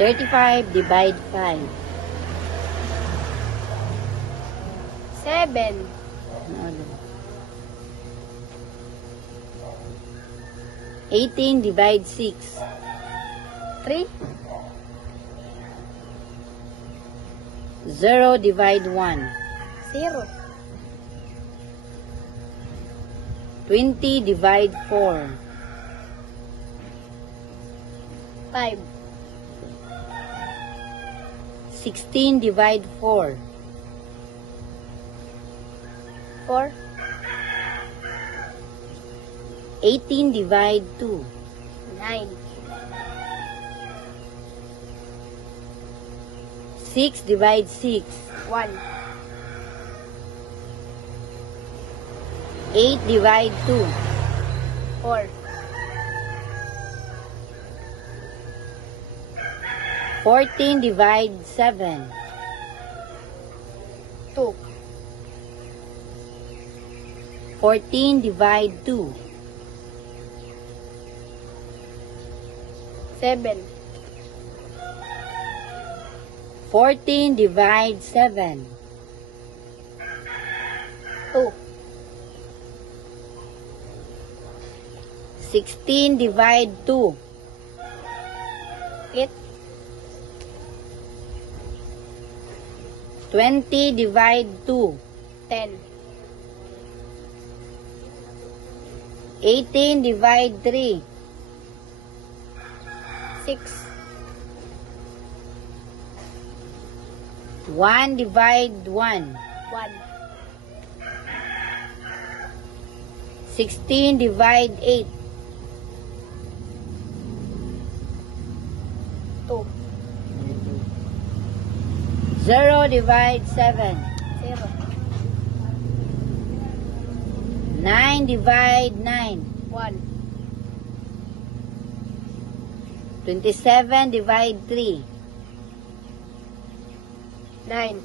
35 divide 5. 7. Ano? 18 divide 6. 3. 0 divide 1. 0. 20 divide 4. 5. 16 divide 4. 4. 18 divide 2. 9. 6 divide 6. 1. 8 divide 2. 4. 14 divide 7. 2. 14 divide 2. 7. 14 divide 7. 2. 16 divide 2. 8. 20 divide 2. 10. 18 divide 3. 6. 1 divide 1. 1. 16 divide 8. 2. 0 divide 7. 0. 9 divide 9. 1. 27 divide 3. 9.